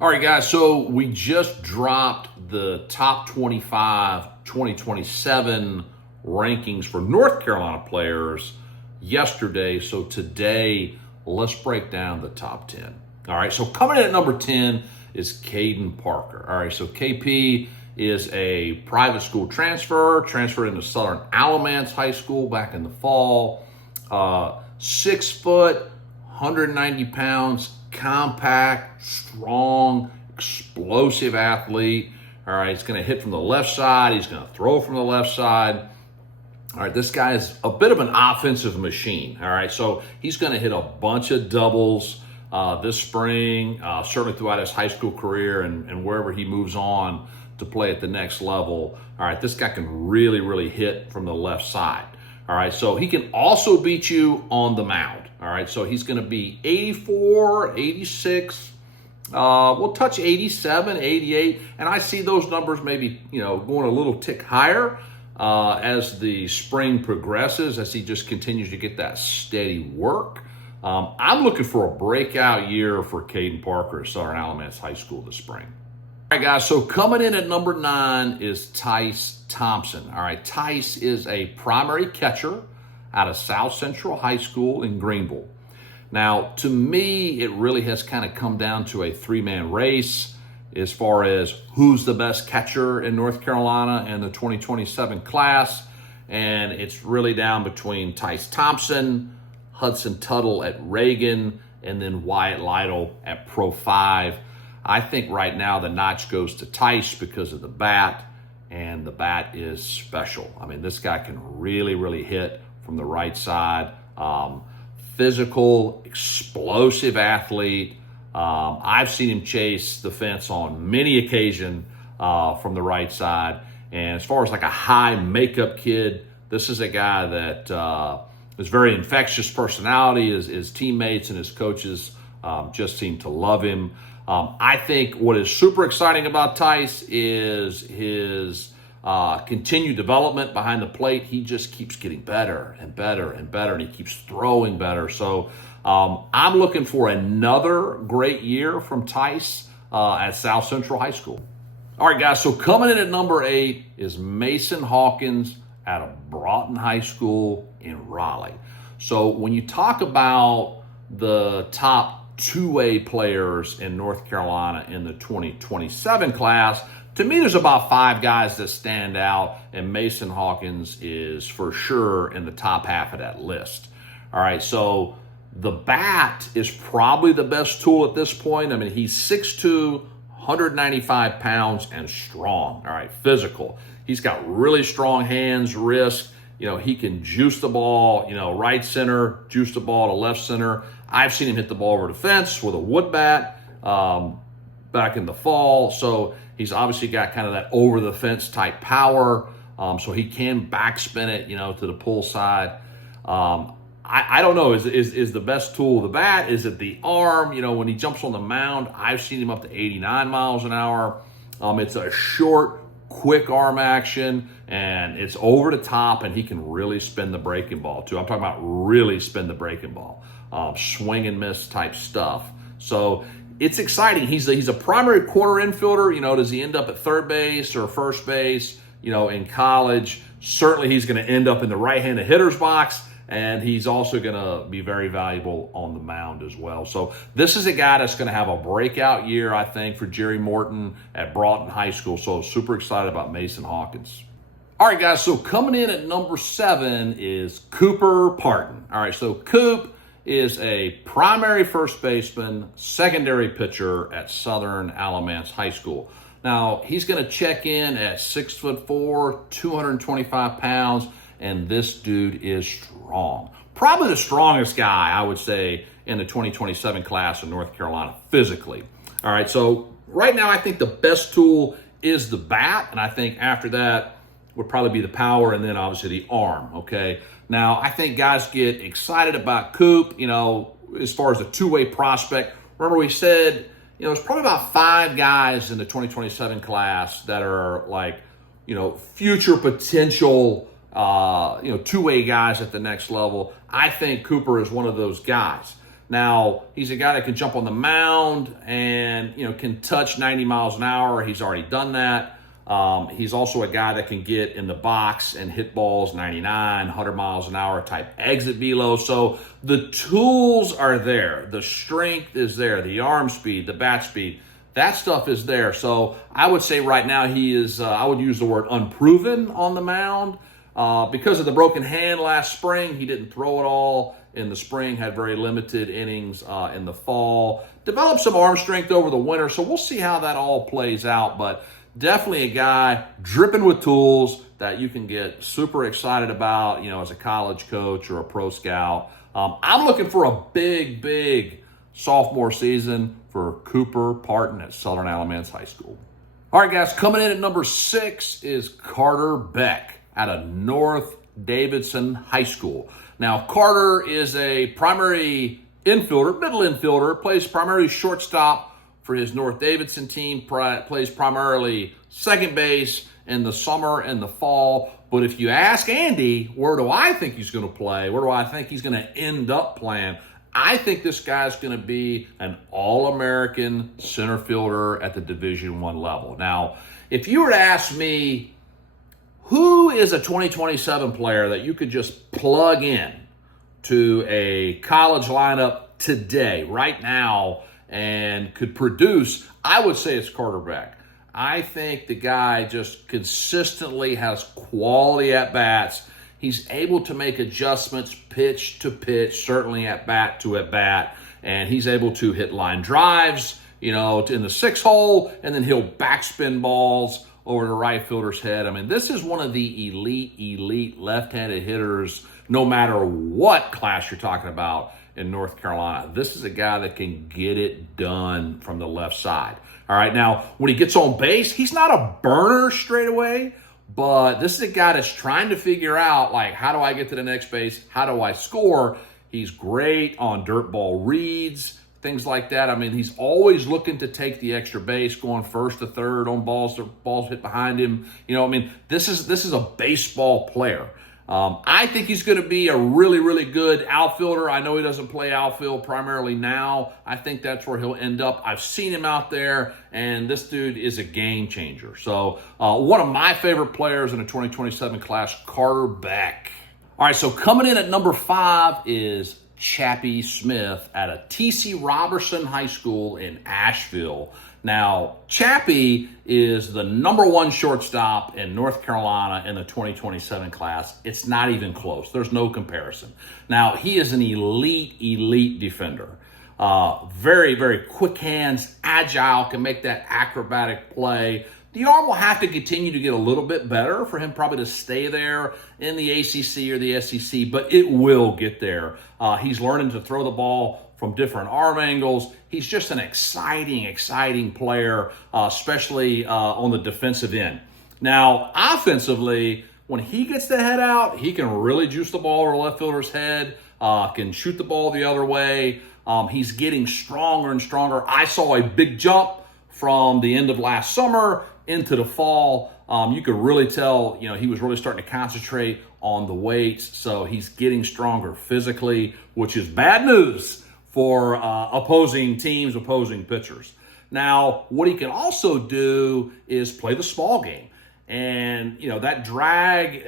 All right, guys, so we just dropped the top 25 2027 rankings for North Carolina players yesterday. So today, let's break down the top 10. All right, so coming in at number 10 is Caden Parker. All right, so KP is a private school transferred into Southern Alamance High School back in the fall. 6 foot, 190 pounds, compact, strong, explosive athlete. All right, he's going to hit from the left side. He's going to throw from the left side. All right, this guy is a bit of an offensive machine. All right, so he's going to hit a bunch of doubles this spring, certainly throughout his high school career and wherever he moves on to play at the next level. All right, this guy can really, really hit from the left side. All right, so he can also beat you on the mound. All right, so he's going to be 84, 86. We'll touch 87, 88, and I see those numbers maybe, going a little tick higher as the spring progresses, as he just continues to get that steady work. I'm looking for a breakout year for Caden Parker at Southern Alamance High School this spring. All right, guys, so coming in at number 9 is Tice Thompson. All right, Tice is a primary catcher out of South Central High School in Greenville. Now, to me, it really has kind of come down to a three-man race as far as who's the best catcher in North Carolina in the 2027 class. And it's really down between Tice Thompson, Hudson Tuttle at Reagan, and then Wyatt Lytle at Pro 5. I think right now the notch goes to Tice because of the bat, and the bat is special. I mean, this guy can really, really hit from the right side. Physical, explosive athlete. I've seen him chase the fence on many occasions from the right side. And as far as like a high makeup kid, this is a guy that is very infectious personality. His teammates and his coaches just seem to love him. I think what is super exciting about Tice is his continued development behind the plate. He just keeps getting better and better and better, and he keeps throwing better. So I'm looking for another great year from Tice at South Central High School. All right, guys, so coming in at number 8 is Mason Hawkins out of Broughton High School in Raleigh. So when you talk about the top two-way players in North Carolina in the 2027 class, to me, there's about 5 guys that stand out, and Mason Hawkins is for sure in the top half of that list. All right, so the bat is probably the best tool at this point. I mean, he's 6'2", 195 pounds, and strong. All right, physical. He's got really strong hands, wrists. He can juice the ball, right center, juice the ball to left center. I've seen him hit the ball over the fence with a wood bat back in the fall. So he's obviously got kind of that over the fence type power. So he can backspin it, to the pull side. I don't know, is the best tool the bat? Is it the arm? When he jumps on the mound, I've seen him up to 89 miles an hour. It's a short, quick arm action, and it's over the top, and he can really spin the breaking ball too. I'm talking about really spin the breaking ball, swing and miss type stuff. So it's exciting. He's a primary corner infielder. Does he end up at third base or first base? In college, certainly he's going to end up in the right-handed hitter's box, and he's also going to be very valuable on the mound as well. So this is a guy that's going to have a breakout year, I think, for Jerry Morton at Broughton High School. So super excited about Mason Hawkins. All right, guys, so coming in at number 7 is Cooper Partin. All right, so Coop is a primary first baseman, secondary pitcher at Southern Alamance High School. Now, he's going to check in at 6'4", 225 pounds, and this dude is strong. Probably the strongest guy, I would say, in the 2027 class in North Carolina physically. All right, so right now I think the best tool is the bat, and I think after that would probably be the power and then obviously the arm, okay? Now, I think guys get excited about Coop, as far as a two-way prospect. Remember we said, there's probably about 5 guys in the 2027 class that are like, future potential two-way guys at the next level. I think Cooper is one of those guys. Now, he's a guy that can jump on the mound and, can touch 90 miles an hour. He's already done that. He's also a guy that can get in the box and hit balls 99, 100 miles an hour type exit velo. So the tools are there. The strength is there. The arm speed, the bat speed, that stuff is there. So I would say right now he is, I would use the word unproven on the mound. Because of the broken hand last spring, he didn't throw it all in the spring, had very limited innings in the fall. Developed some arm strength over the winter, so we'll see how that all plays out. But definitely a guy dripping with tools that you can get super excited about, as a college coach or a pro scout. I'm looking for a big sophomore season for Cooper Partin at Southern Alamance High School. All right, guys, coming in at number 6 is Carter Beck out of North Davidson High School. Now, Carter is a primary infielder, middle infielder, plays primarily shortstop for his North Davidson team, plays primarily second base in the summer and the fall. But if you ask Andy, where do I think he's going to play? Where do I think he's going to end up playing? I think this guy's going to be an All-American center fielder at the Division I level. Now, if you were to ask me, who is a 2027 player that you could just plug in to a college lineup today, right now, and could produce? I would say it's Carter Beck. I think the guy just consistently has quality at-bats. He's able to make adjustments pitch to pitch, certainly at-bat to at-bat, and he's able to hit line drives, in the 6-hole, and then he'll backspin balls over the right fielder's head. I mean, this is one of the elite left-handed hitters, no matter what class you're talking about in North Carolina. This is a guy that can get it done from the left side. All right, now, when he gets on base, he's not a burner straight away, but this is a guy that's trying to figure out, how do I get to the next base? How do I score? He's great on dirt ball reads, things like that. I mean, he's always looking to take the extra base, going first to third on balls hit behind him. This is a baseball player. I think he's going to be a really good outfielder. I know he doesn't play outfield primarily now. I think that's where he'll end up. I've seen him out there, and this dude is a game changer. So one of my favorite players in the 2027 class, Carter Beck. All right, so coming in at number 5 is Chappie Smith out of T.C. Robertson High School in Asheville. Now, Chappie is the number 1 shortstop in North Carolina in the 2027 class. It's not even close. There's no comparison. Now, he is an elite defender. Very quick hands, agile, can make that acrobatic play. The arm will have to continue to get a little bit better for him probably to stay there in the ACC or the SEC, but it will get there. He's learning to throw the ball from different arm angles. He's just an exciting player, especially on the defensive end. Now, offensively, when he gets the head out, he can really juice the ball over the left fielder's head, can shoot the ball the other way. He's getting stronger and stronger. I saw a big jump from the end of last summer into the fall. You could really tell, he was really starting to concentrate on the weights. So he's getting stronger physically, which is bad news for opposing teams, opposing pitchers. Now, what he can also do is play the small game. And, that drag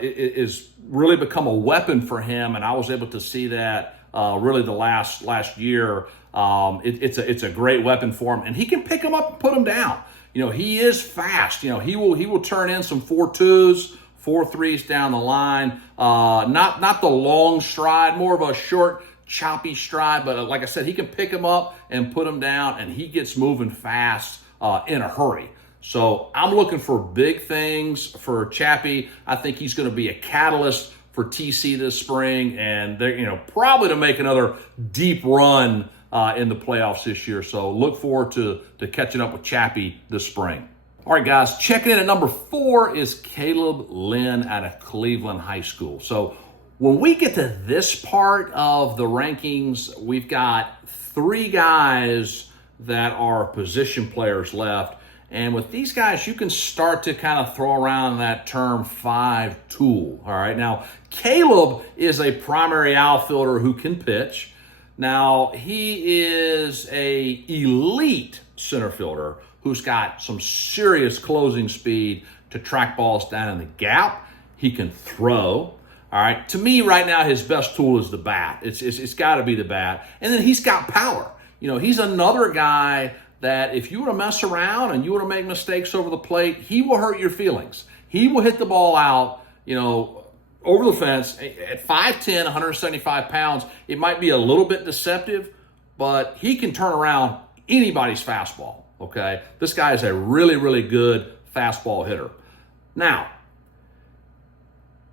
is really become a weapon for him. And I was able to see that really the last year. It's a great weapon for him. And he can pick him up and put him down. He is fast. He will turn in some 4.2s, 4.3s down the line. Not the long stride, more of a short, choppy stride. But like I said, he can pick him up and put him down, and he gets moving fast in a hurry. So I'm looking for big things for Chappie. I think he's going to be a catalyst for TC this spring, and they're probably to make another deep run in the playoffs this year. So look forward to catching up with Chappie this spring. All right, guys, checking in at number 4 is Caleb Lynn out of Cleveland High School. So when we get to this part of the rankings, we've got 3 guys that are position players left. And with these guys, you can start to kind of throw around that term 5 tool. All right, now Caleb is a primary outfielder who can pitch. Now, he is a elite center fielder who's got some serious closing speed to track balls down in the gap. He can throw. All right. To me, right now, his best tool is the bat. It's got to be the bat. And then he's got power. He's another guy that if you were to mess around and you were to make mistakes over the plate, he will hurt your feelings. He will hit the ball out, over the fence at 5'10", 175 pounds. It might be a little bit deceptive, but he can turn around anybody's fastball, okay? This guy is a really, really good fastball hitter. Now,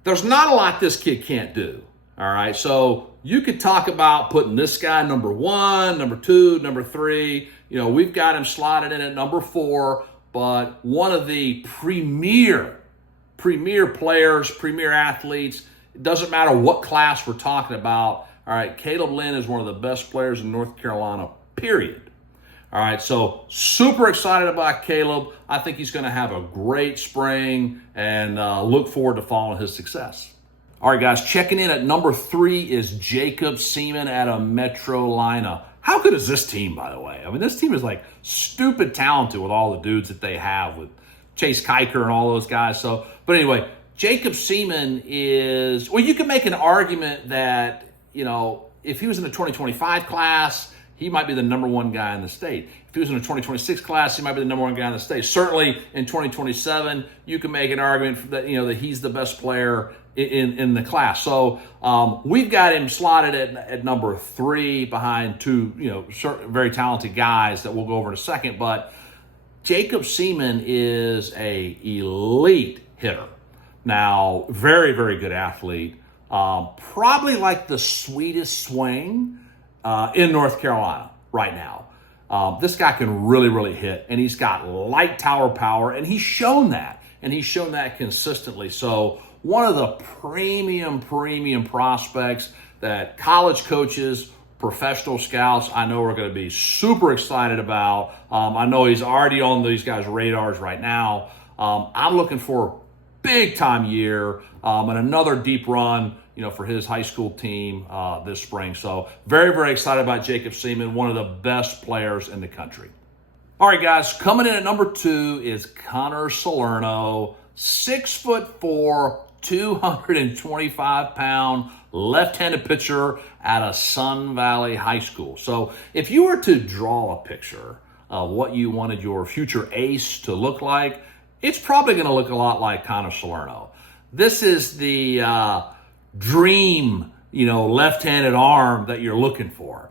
there's not a lot this kid can't do, all right? So you could talk about putting this guy number 1, number 2, number 3. We've got him slotted in at number 4, but one of the premier players, premier athletes. It doesn't matter what class we're talking about. All right, Caleb Lynn is one of the best players in North Carolina, period. All right, so super excited about Caleb. I think he's going to have a great spring and look forward to following his success. All right, guys, checking in at number 3 is Jacob Seaman out of Metrolina. How good is this team, by the way? I mean, this team is like stupid talented with all the dudes that they have with Chase Kiker and all those guys. But anyway, Jacob Seaman is, well, you can make an argument that, if he was in the 2025 class, he might be the number 1 guy in the state. If he was in the 2026 class, he might be the number 1 guy in the state. Certainly in 2027, you can make an argument that, that he's the best player in the class. So we've got him slotted at number 3 behind 2, very talented guys that we'll go over in a second. But Jacob Seaman is a elite hitter. Now, very, very good athlete. Probably like the sweetest swing in North Carolina right now. This guy can really, really hit, and he's got light tower power, and he's shown that, consistently. So one of the premium prospects that college coaches, professional scouts, I know are going to be super excited about. I know he's already on these guys' radars right now. I'm looking for a big-time year and another deep run, for his high school team this spring. So very, very excited about Jacob Seaman, one of the best players in the country. All right, guys, coming in at number 2 is Connor Salerno, 6'4", 225-pound left-handed pitcher out of Sun Valley High School. So if you were to draw a picture of what you wanted your future ace to look like, it's probably going to look a lot like Connor Salerno. This is the dream, left-handed arm that you're looking for.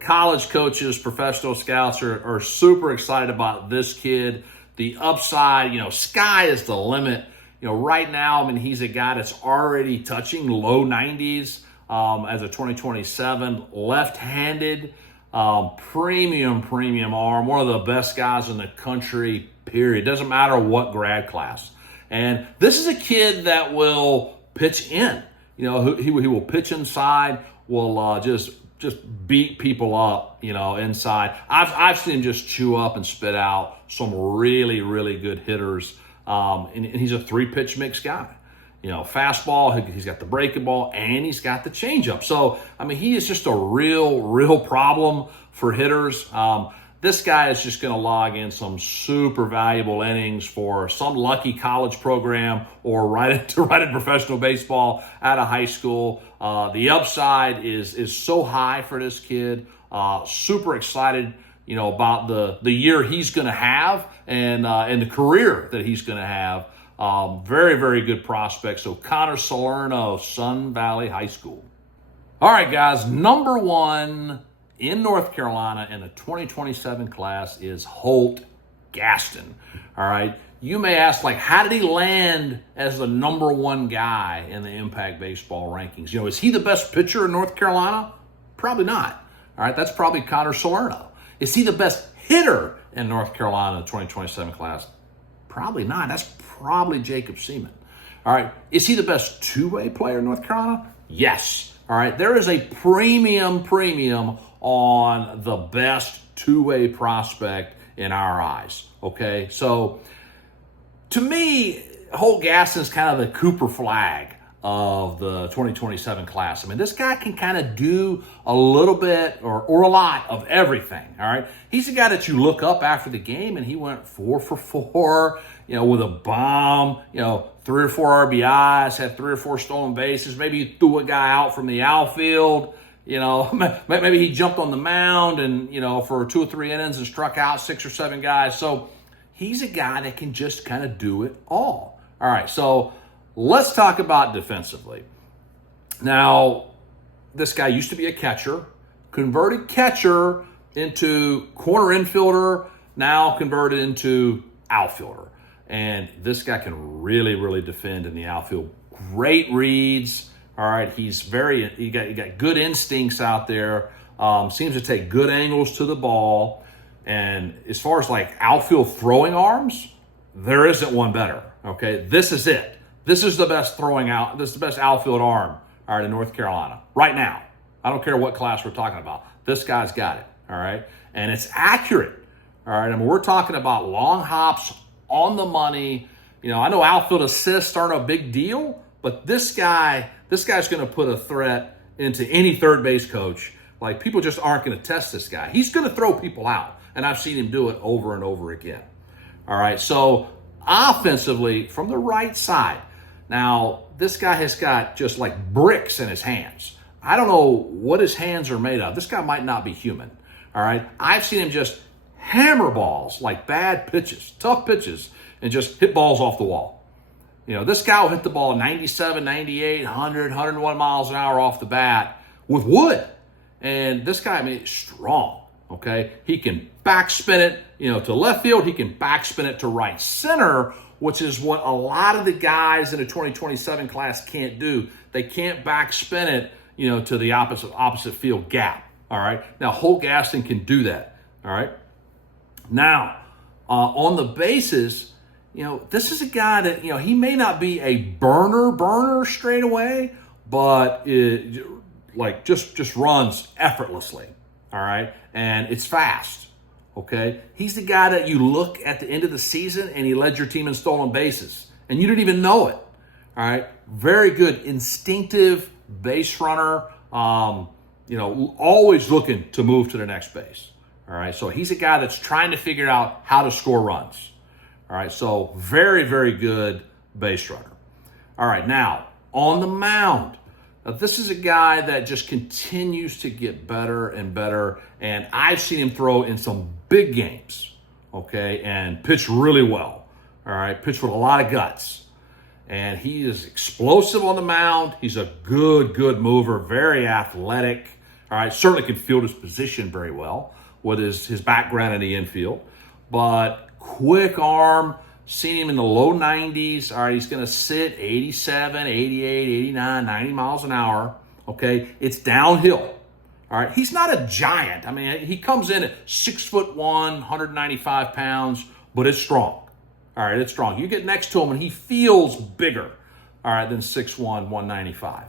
College coaches, professional scouts are super excited about this kid. The upside, sky is the limit. Right now, he's a guy that's already touching low 90s as a 2027 left-handed, premium arm, one of the best guys in the country, period. Doesn't matter what grad class. And this is a kid that will pitch in. He will pitch inside, will just beat people up, inside. I've seen him just chew up and spit out some really, really good hitters. And he's a 3-pitch mix guy. Fastball, he's got the breaking ball, and he's got the changeup. So, he is just a real problem for hitters. This guy is just going to log in some super valuable innings for some lucky college program or right into professional baseball out of high school. The upside is so high for this kid. Super excited, about the year he's going to have and the career that he's going to have. Very, very good prospect. So Connor Salerno, Sun Valley High School. All right, guys, number 1 in North Carolina in the 2027 class is Holt Gaston. All right. You may ask, how did he land as the number 1 guy in the Impact Baseball rankings? Is he the best pitcher in North Carolina? Probably not. All right. That's probably Connor Salerno. Is he the best hitter in North Carolina in the 2027 class? Probably not. That's probably Jacob Seaman. All right. Is he the best 2-way player in North Carolina? Yes. All right. There is a premium on the best 2-way prospect in our eyes. Okay. So to me, Holt Gaston's kind of the Cooper flag of the 2027 class. I mean, this guy can kind of do a little bit or a lot of everything, all right? He's a guy that you look up after the game, and he went 4 for 4, with a bomb, 3 or 4 RBIs, had 3 or 4 stolen bases. Maybe he threw a guy out from the outfield. Maybe he jumped on the mound and, for 2 or 3 innings and struck out 6 or 7 guys. So he's a guy that can just kind of do it all. All right, so let's talk about defensively. Now, this guy used to be a catcher, converted catcher into corner infielder, now converted into outfielder. And this guy can really, really defend in the outfield. Great reads. All right, he got good instincts out there. Seems to take good angles to the ball. And as far as like outfield throwing arms, there isn't one better. Okay, this is it. This is the best this is the best outfield arm, all right, in North Carolina right now. I don't care what class we're talking about. This guy's got it, all right? And it's accurate, all right? I mean, we're talking about long hops on the money. I know outfield assists aren't a big deal, but this guy's going to put a threat into any third base coach. Like, people just aren't going to test this guy. He's going to throw people out, and I've seen him do it over and over again. All right, so offensively, from the right side, now this guy has got just like bricks in his hands. I don't know what his hands are made of. This guy might not be human. All right, I've seen him just hammer balls, like bad pitches, tough pitches, and just hit balls off the wall. This guy will hit the ball 97, 98, 100, 101 miles an hour off the bat with wood. And this guy, is strong, okay? He can backspin it, to left field. He can backspin it to right center, which is what a lot of the guys in the 2027 class can't do. They can't backspin it, to the opposite field gap, all right? Now, Holt Gaston can do that, all right? Now, on the bases, this is a guy that, he may not be a burner straight away, but it, just runs effortlessly, all right? And it's fast, okay? He's the guy that you look at the end of the season and he led your team in stolen bases, and you didn't even know it, all right? Very good instinctive base runner, always looking to move to the next base, all right? So he's a guy that's trying to figure out how to score runs, all right? So very, very good base runner. All right, now on the mound, now, this is a guy that just continues to get better and better, and I've seen him throw in some big games, okay, and pitch really well, all right, pitch with a lot of guts. And he is explosive on the mound. He's a good mover, very athletic, all right, certainly can field his position very well with his background in the infield, but quick arm. Seen him in the low 90s. All right, he's going to sit 87, 88, 89, 90 miles an hour. Okay, it's downhill. All right, he's not a giant. I mean, he comes in at 6'1", 195 pounds, but it's strong. All right, it's strong. You get next to him and he feels bigger, all right, than 6'1", 195.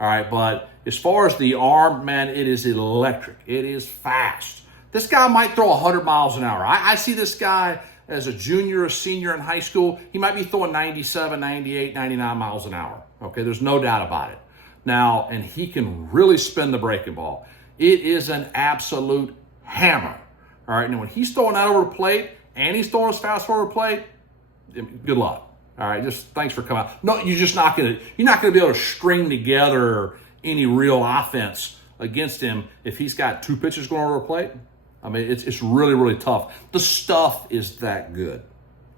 All right, but as far as the arm, man, it is electric. It is fast. This guy might throw 100 miles an hour. I see this guy as a junior or senior in high school. He might be throwing 97, 98, 99 miles an hour. Okay, there's no doubt about it. Now, and he can really spin the breaking ball. It is an absolute hammer. All right, now when he's throwing that over the plate and he's throwing his fastball over the plate, good luck. All right, just thanks for coming out. No, you're not gonna be able to string together any real offense against him if he's got 2 pitches going over the plate. I mean, it's really, really tough. The stuff is that good,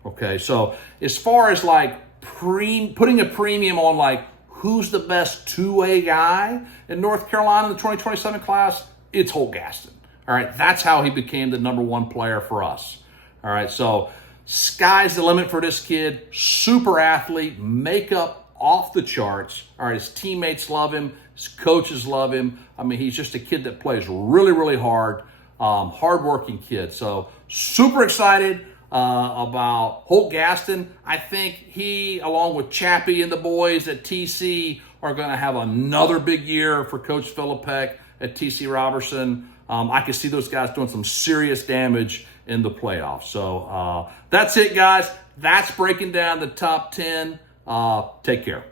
okay? So as far as like putting a premium on like who's the best two-way guy in North Carolina in the 2027 class, it's Holt Gaston, all right? That's how he became the number 1 player for us, all right? So sky's the limit for this kid. Super athlete, makeup off the charts, all right? His teammates love him. His coaches love him. I mean, he's just a kid that plays really, really hard. Hardworking kid. So super excited about Holt Gaston. I think he, along with Chappie and the boys at TC, are going to have another big year for Coach Philippek at TC Robertson. I can see those guys doing some serious damage in the playoffs. So that's it, guys. That's breaking down the top 10. Take care.